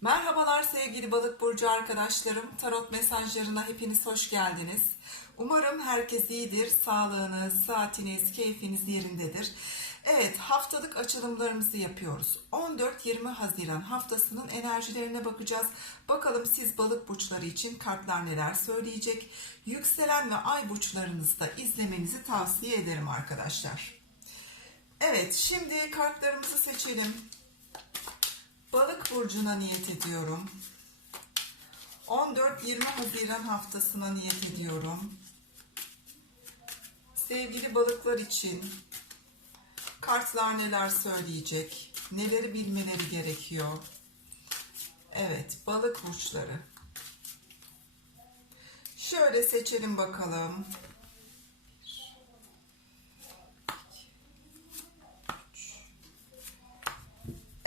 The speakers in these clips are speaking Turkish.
Merhabalar sevgili balık burcu arkadaşlarım. Tarot mesajlarına hepiniz hoş geldiniz. Umarım herkes iyidir. Sağlığınız, saatiniz, keyfiniz yerindedir. Evet, haftalık açılımlarımızı yapıyoruz. 14-20 Haziran haftasının enerjilerine bakacağız. Bakalım siz balık burçları için kartlar neler söyleyecek. Yükselen ve ay burçlarınızı da izlemenizi tavsiye ederim arkadaşlar. Evet, şimdi kartlarımızı seçelim. Balık burcuna niyet ediyorum. 14-20 Haziran haftasına niyet ediyorum. Sevgili balıklar için kartlar neler söyleyecek? Neleri bilmeleri gerekiyor? Evet, balık burçları. Şöyle seçelim bakalım.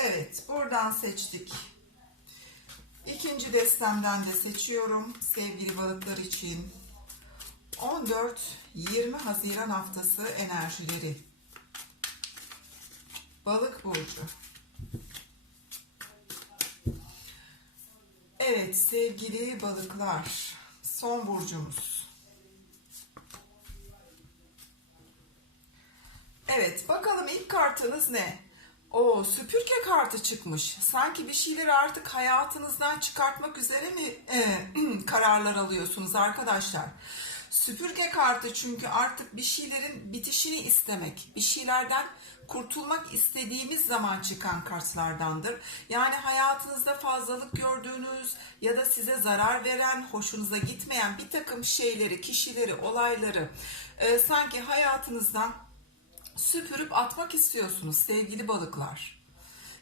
Evet, buradan seçtik. İkinci destemden de seçiyorum sevgili balıklar için. 14-20 Haziran haftası enerjileri. Balık burcu. Evet sevgili balıklar, son burcumuz. Evet, bakalım ilk kartınız ne? O süpürge kartı çıkmış. Sanki bir şeyleri artık hayatınızdan çıkartmak üzere mi e, kararlar alıyorsunuz arkadaşlar? Süpürge kartı çünkü artık bir şeylerin bitişini istemek, bir şeylerden kurtulmak istediğimiz zaman çıkan kartlardandır. Yani hayatınızda fazlalık gördüğünüz ya da size zarar veren, hoşunuza gitmeyen bir takım şeyleri, kişileri, olayları e, sanki hayatınızdan süpürüp atmak istiyorsunuz sevgili balıklar.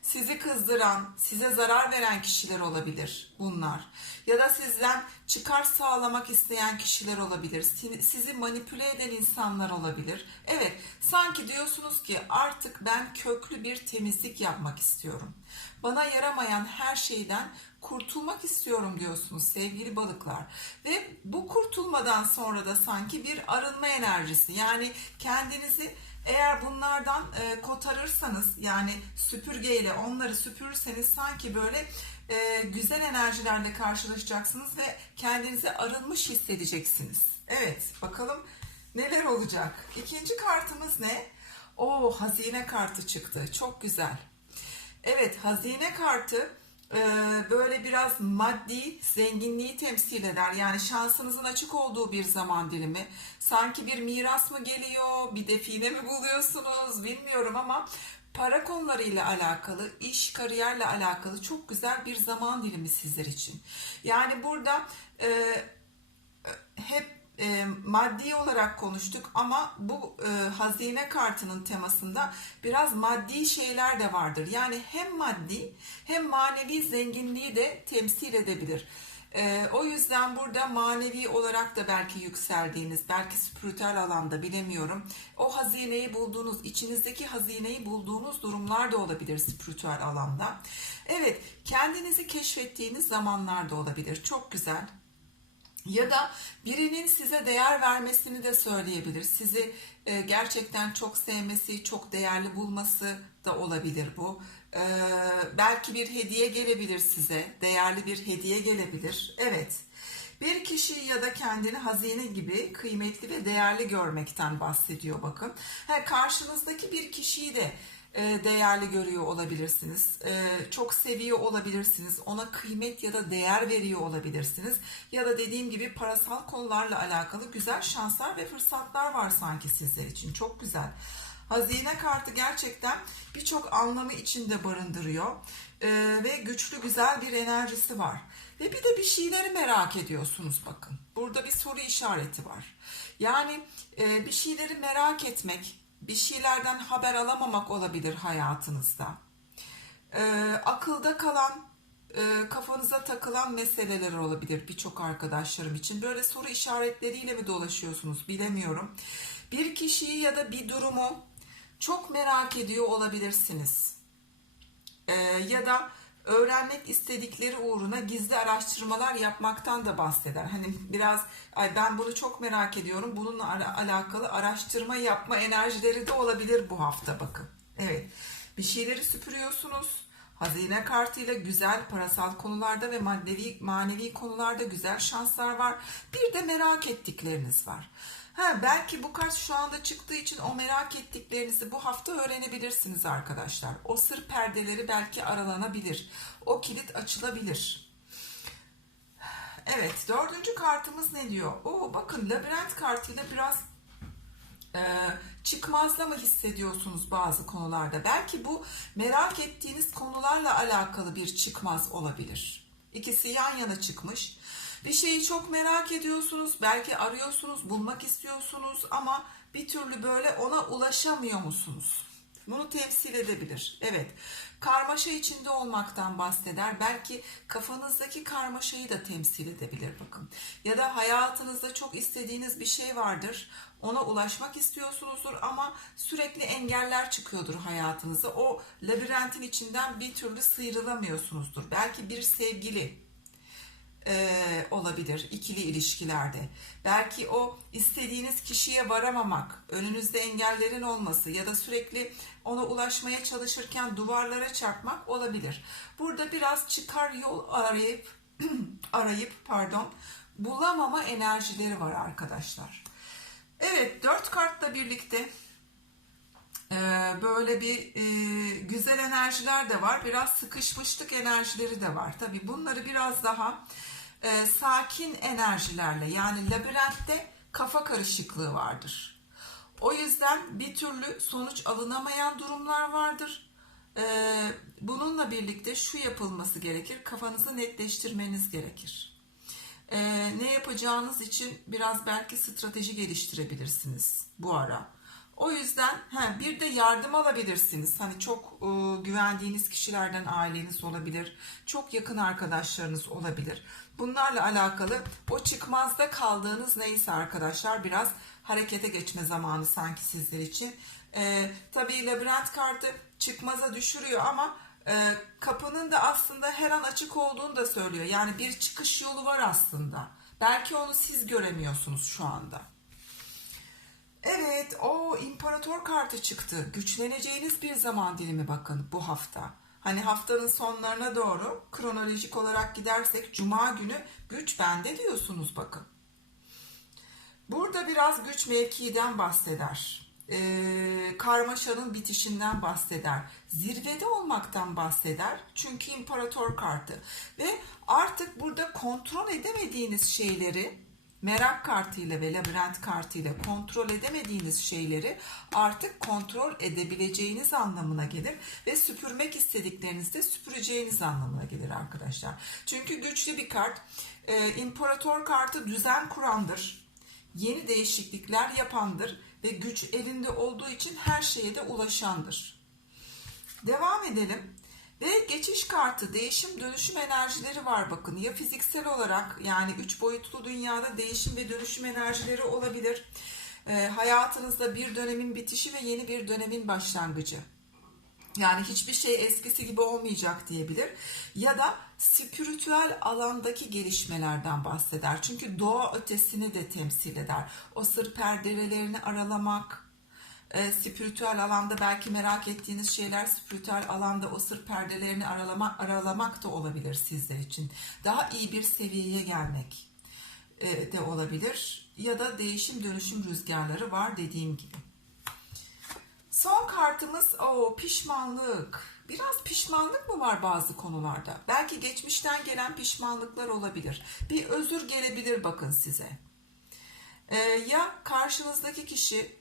Sizi kızdıran, size zarar veren kişiler olabilir bunlar. Ya da sizden çıkar sağlamak isteyen kişiler olabilir. Sizi manipüle eden insanlar olabilir. Evet, sanki diyorsunuz ki artık ben köklü bir temizlik yapmak istiyorum. Bana yaramayan her şeyden kurtulmak istiyorum diyorsunuz sevgili balıklar. Ve bu kurtulmadan sonra da sanki bir arınma enerjisi. Yani kendinizi eğer bunlardan e, kotarırsanız yani süpürgeyle onları süpürürseniz sanki böyle e, güzel enerjilerle karşılaşacaksınız ve kendinizi arınmış hissedeceksiniz. Evet bakalım neler olacak. İkinci kartımız ne? O hazine kartı çıktı. Çok güzel. Evet hazine kartı böyle biraz maddi zenginliği temsil eder. Yani şansınızın açık olduğu bir zaman dilimi. Sanki bir miras mı geliyor, bir define mi buluyorsunuz bilmiyorum ama para konularıyla alakalı, iş, kariyerle alakalı çok güzel bir zaman dilimi sizler için. Yani burada e, hep e, maddi olarak konuştuk ama bu e, hazine kartının temasında biraz maddi şeyler de vardır. Yani hem maddi hem manevi zenginliği de temsil edebilir. E, o yüzden burada manevi olarak da belki yükseldiğiniz, belki spiritüel alanda bilemiyorum. O hazineyi bulduğunuz, içinizdeki hazineyi bulduğunuz durumlar da olabilir spiritüel alanda. Evet, kendinizi keşfettiğiniz zamanlar da olabilir. Çok güzel ya da birinin size değer vermesini de söyleyebilir. Sizi e, gerçekten çok sevmesi, çok değerli bulması da olabilir bu. E, belki bir hediye gelebilir size, değerli bir hediye gelebilir. Evet. Bir kişi ya da kendini hazine gibi kıymetli ve değerli görmekten bahsediyor bakın. Ha, karşınızdaki bir kişiyi de değerli görüyor olabilirsiniz. E, çok seviyor olabilirsiniz. Ona kıymet ya da değer veriyor olabilirsiniz. Ya da dediğim gibi parasal konularla alakalı güzel şanslar ve fırsatlar var sanki sizler için. Çok güzel. Hazine kartı gerçekten birçok anlamı içinde barındırıyor. Ee, ve güçlü güzel bir enerjisi var. Ve bir de bir şeyleri merak ediyorsunuz bakın. Burada bir soru işareti var. Yani e, bir şeyleri merak etmek, bir şeylerden haber alamamak olabilir hayatınızda. Ee, akılda kalan, e, kafanıza takılan meseleler olabilir birçok arkadaşlarım için. Böyle soru işaretleriyle mi dolaşıyorsunuz bilemiyorum. Bir kişiyi ya da bir durumu çok merak ediyor olabilirsiniz. Ee, ya da öğrenmek istedikleri uğruna gizli araştırmalar yapmaktan da bahseder. Hani biraz ay ben bunu çok merak ediyorum. Bununla ala- alakalı araştırma yapma enerjileri de olabilir bu hafta bakın. Evet. Bir şeyleri süpürüyorsunuz. Hazine kartıyla güzel parasal konularda ve maddevi manevi konularda güzel şanslar var. Bir de merak ettikleriniz var. Ha, belki bu kart şu anda çıktığı için o merak ettiklerinizi bu hafta öğrenebilirsiniz arkadaşlar. O sır perdeleri belki aralanabilir. O kilit açılabilir. Evet dördüncü kartımız ne diyor? Oo bakın labirent kartıyla biraz e, çıkmazda mı hissediyorsunuz bazı konularda? Belki bu merak ettiğiniz konularla alakalı bir çıkmaz olabilir. İkisi yan yana çıkmış. Bir şeyi çok merak ediyorsunuz, belki arıyorsunuz, bulmak istiyorsunuz ama bir türlü böyle ona ulaşamıyor musunuz? Bunu temsil edebilir. Evet. Karmaşa içinde olmaktan bahseder. Belki kafanızdaki karmaşayı da temsil edebilir bakın. Ya da hayatınızda çok istediğiniz bir şey vardır. Ona ulaşmak istiyorsunuzdur ama sürekli engeller çıkıyordur hayatınıza. O labirentin içinden bir türlü sıyrılamıyorsunuzdur. Belki bir sevgili, e, olabilir ikili ilişkilerde. Belki o istediğiniz kişiye varamamak, önünüzde engellerin olması ya da sürekli ona ulaşmaya çalışırken duvarlara çarpmak olabilir. Burada biraz çıkar yol arayıp arayıp pardon bulamama enerjileri var arkadaşlar. Evet dört kartla birlikte böyle bir güzel enerjiler de var. Biraz sıkışmışlık enerjileri de var. Tabi bunları biraz daha e, sakin enerjilerle yani labirentte kafa karışıklığı vardır. O yüzden bir türlü sonuç alınamayan durumlar vardır. E, bununla birlikte şu yapılması gerekir. Kafanızı netleştirmeniz gerekir. E, ne yapacağınız için biraz belki strateji geliştirebilirsiniz bu ara. O yüzden he, bir de yardım alabilirsiniz. Hani çok e, güvendiğiniz kişilerden aileniz olabilir, çok yakın arkadaşlarınız olabilir. Bunlarla alakalı o çıkmazda kaldığınız neyse arkadaşlar biraz harekete geçme zamanı sanki sizler için. E, tabii labirent kartı çıkmaza düşürüyor ama e, kapının da aslında her an açık olduğunu da söylüyor. Yani bir çıkış yolu var aslında. Belki onu siz göremiyorsunuz şu anda. Evet, o imparator kartı çıktı. Güçleneceğiniz bir zaman dilimi bakın bu hafta. Hani haftanın sonlarına doğru kronolojik olarak gidersek cuma günü güç bende diyorsunuz bakın. Burada biraz güç mevkiden bahseder. Ee, karmaşanın bitişinden bahseder. Zirvede olmaktan bahseder. Çünkü imparator kartı. Ve artık burada kontrol edemediğiniz şeyleri merak kartıyla ve labirent kartıyla kontrol edemediğiniz şeyleri artık kontrol edebileceğiniz anlamına gelir ve süpürmek istediklerinizde süpüreceğiniz anlamına gelir arkadaşlar. Çünkü güçlü bir kart. Ee, İmparator kartı düzen kurandır. Yeni değişiklikler yapandır ve güç elinde olduğu için her şeye de ulaşandır. Devam edelim. Ve geçiş kartı değişim dönüşüm enerjileri var bakın. Ya fiziksel olarak yani üç boyutlu dünyada değişim ve dönüşüm enerjileri olabilir. E, hayatınızda bir dönemin bitişi ve yeni bir dönemin başlangıcı. Yani hiçbir şey eskisi gibi olmayacak diyebilir. Ya da spiritüel alandaki gelişmelerden bahseder. Çünkü doğa ötesini de temsil eder. O sır perdelerini aralamak, e, spiritüel alanda belki merak ettiğiniz şeyler spiritüel alanda o sır perdelerini aralamak, aralamak da olabilir sizler için. Daha iyi bir seviyeye gelmek e, de olabilir. Ya da değişim dönüşüm rüzgarları var dediğim gibi. Son kartımız o pişmanlık. Biraz pişmanlık mı var bazı konularda? Belki geçmişten gelen pişmanlıklar olabilir. Bir özür gelebilir bakın size. Ee, ya karşınızdaki kişi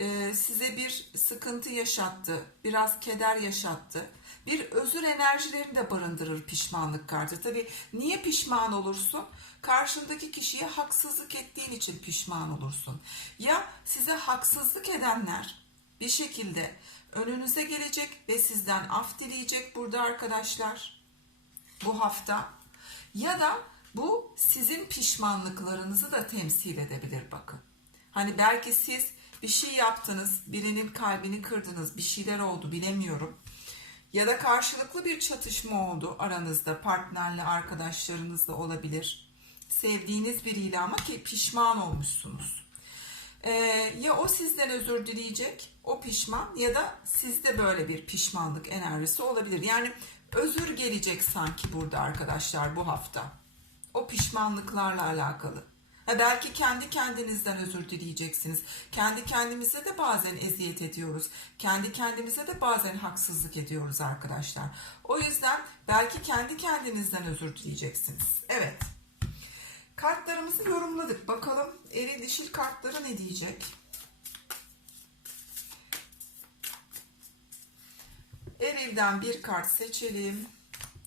e, size bir sıkıntı yaşattı, biraz keder yaşattı. Bir özür enerjilerini de barındırır pişmanlık kartı. Tabi niye pişman olursun? Karşındaki kişiye haksızlık ettiğin için pişman olursun. Ya size haksızlık edenler bir şekilde önünüze gelecek ve sizden af dileyecek burada arkadaşlar bu hafta. Ya da bu sizin pişmanlıklarınızı da temsil edebilir bakın. Hani belki siz bir şey yaptınız, birinin kalbini kırdınız, bir şeyler oldu bilemiyorum. Ya da karşılıklı bir çatışma oldu aranızda, partnerle, arkadaşlarınızla olabilir. Sevdiğiniz biriyle ama ki pişman olmuşsunuz. Ee, ya o sizden özür dileyecek, o pişman ya da sizde böyle bir pişmanlık enerjisi olabilir. Yani özür gelecek sanki burada arkadaşlar bu hafta. O pişmanlıklarla alakalı. Ha belki kendi kendinizden özür dileyeceksiniz. Kendi kendimize de bazen eziyet ediyoruz. Kendi kendimize de bazen haksızlık ediyoruz arkadaşlar. O yüzden belki kendi kendinizden özür dileyeceksiniz. Evet. Kartlarımızı yorumladık. Bakalım eril dişil kartları ne diyecek? Eril'den bir kart seçelim.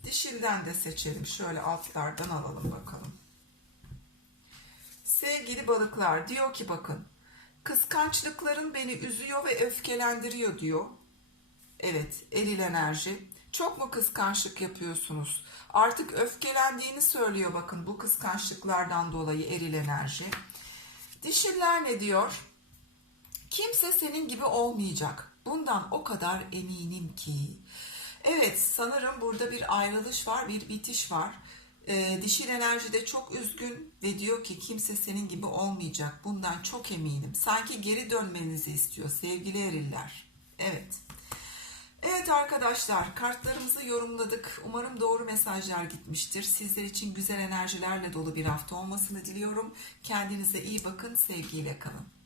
Dişilden de seçelim. Şöyle altlardan alalım bakalım. Sevgili balıklar diyor ki bakın. Kıskançlıkların beni üzüyor ve öfkelendiriyor diyor. Evet, eril enerji. Çok mu kıskançlık yapıyorsunuz? Artık öfkelendiğini söylüyor bakın bu kıskançlıklardan dolayı eril enerji. Dişiller ne diyor? Kimse senin gibi olmayacak. Bundan o kadar eminim ki. Evet sanırım burada bir ayrılış var, bir bitiş var. Ee, dişil enerjide çok üzgün ve diyor ki kimse senin gibi olmayacak. Bundan çok eminim. Sanki geri dönmenizi istiyor sevgili eriller. Evet. Evet arkadaşlar kartlarımızı yorumladık. Umarım doğru mesajlar gitmiştir. Sizler için güzel enerjilerle dolu bir hafta olmasını diliyorum. Kendinize iyi bakın, sevgiyle kalın.